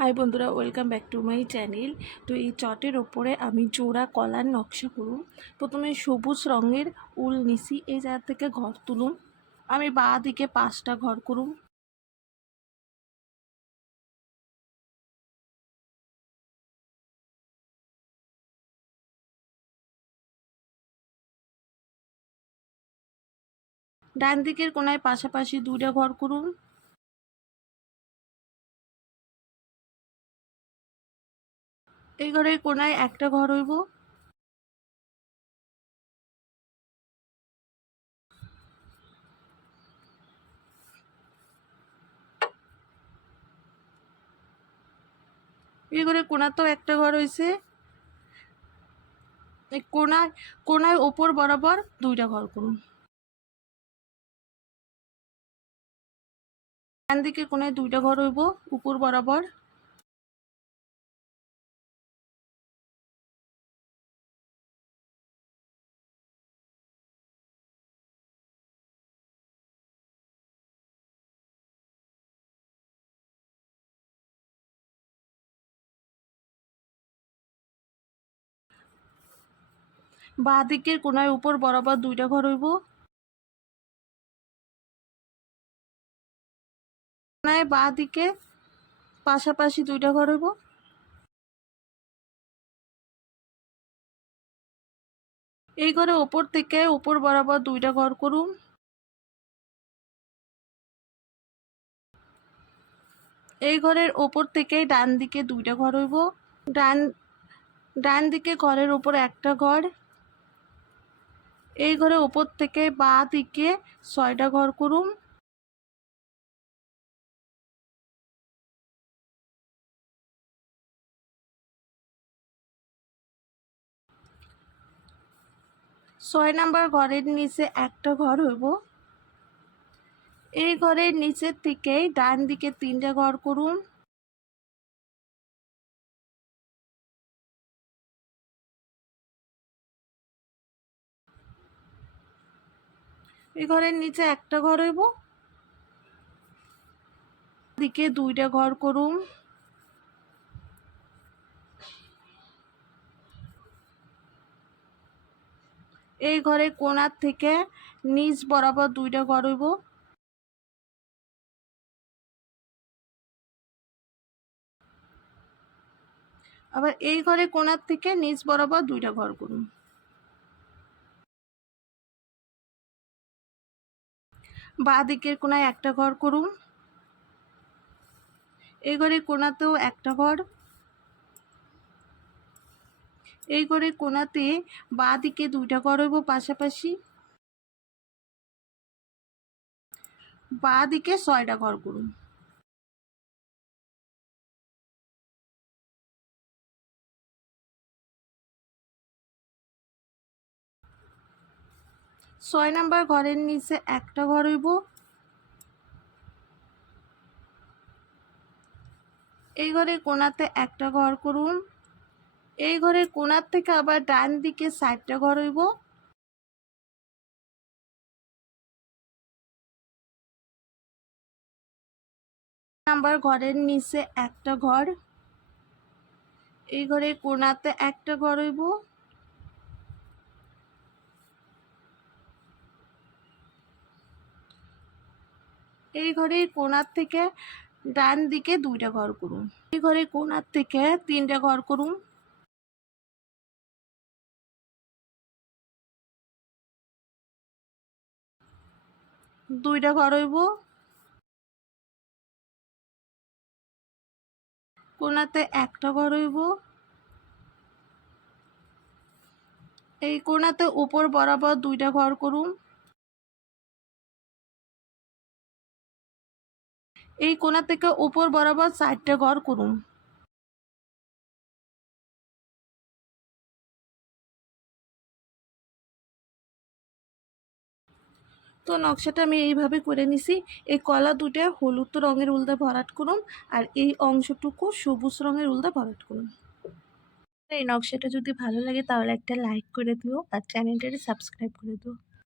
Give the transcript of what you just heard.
High বন্ধুরা, welcome back to my channel. তো এই চটের ওপরে আমি জোড়া কলার নকশা করুন। প্রথমে সবুজ রঙের উল নিছি, এই জায়গা থেকে ঘর তুলুন। আমি বাঁ দিকে 5টা ঘর করুন। ডান দিকের কোনায় পাশাপাশি 2টা ঘর করুন। এই ঘরের কোনায় একটা ঘর হইব। এই ঘরের কোনাতেও একটা ঘর হয়েছে। এই কোনায় কোনায় ওপর বরাবর 2টা ঘর করুন। ডান দিকের কোনায় 2টা ঘর হইব উপর বরাবর। বাঁ দিকের কোনায় উপর বরাবর 2টা ঘর হইব। কোনায় বাঁ দিকে পাশাপাশি 2টা ঘর হইব। এই ঘরে ওপর থেকে উপর বরাবর 2টা ঘর করুন। এই ঘরের ওপর থেকে ডান দিকে 2টা ঘর হইব। ডান ডান দিকে ঘরের ওপর একটা ঘর। এই ঘরে ওপর থেকে বাঁ দিকে 6টা ঘর করুন। ছয় নাম্বার ঘরের নিচে একটা ঘর হইব। এই ঘরের নিচের থেকে ডান দিকে 3টা ঘর করুন। এই ঘরের নিচে একটা ঘর হইব। দিকে 2টা ঘর করুন। এই ঘরে কোণার থেকে নিচ বরাবর 2টা ঘর হইব। আবার এই ঘরে কোণার থেকে নিচ বরাবর 2টা ঘর করুন। বাঁ দিকের কোণায় একটা ঘর করুন। এই ঘরের কোণাতেও একটা ঘর। এই ঘরের কোণাতে বাঁ দিকে 2টা ঘর হইব পাশাপাশি। বাঁ দিকে 6টা ঘর করুন। ছয় নাম্বার ঘরের নিচে একটা ঘর হইব। এই ঘরের কোণাতে একটা ঘর করুন। এই ঘরের কোণার থেকে আবার ডান দিকে 4টা ঘর হইব। নাম্বার ঘরের নিচে একটা ঘর। এই ঘরের কোণাতে একটা ঘর হইব। এই ঘরের কোণার থেকে ডান দিকে 2টা ঘর করুন। এই ঘরের কোণার থেকে 3টা ঘর করুন। দুইটা ঘর হইব। কোণাতে একটা ঘর হইব। এই কোণাতে উপর বরাবর 2টা ঘর করুন। এই কোণা থেকে উপর বরাবর 4টা ঘর করুন। তো নকশাটা আমি এইভাবে করে নিছি। এই কলা দুটো হলুদ রঙের উল দিয়ে ভরাট করুন, আর এই অংশটুকু সবুজ রঙের উল দিয়ে ভরাট করুন। এই নকশাটা যদি ভালো লাগে তাহলে একটা লাইক করে দিও আর চ্যানেলটাকে সাবস্ক্রাইব করে দিও।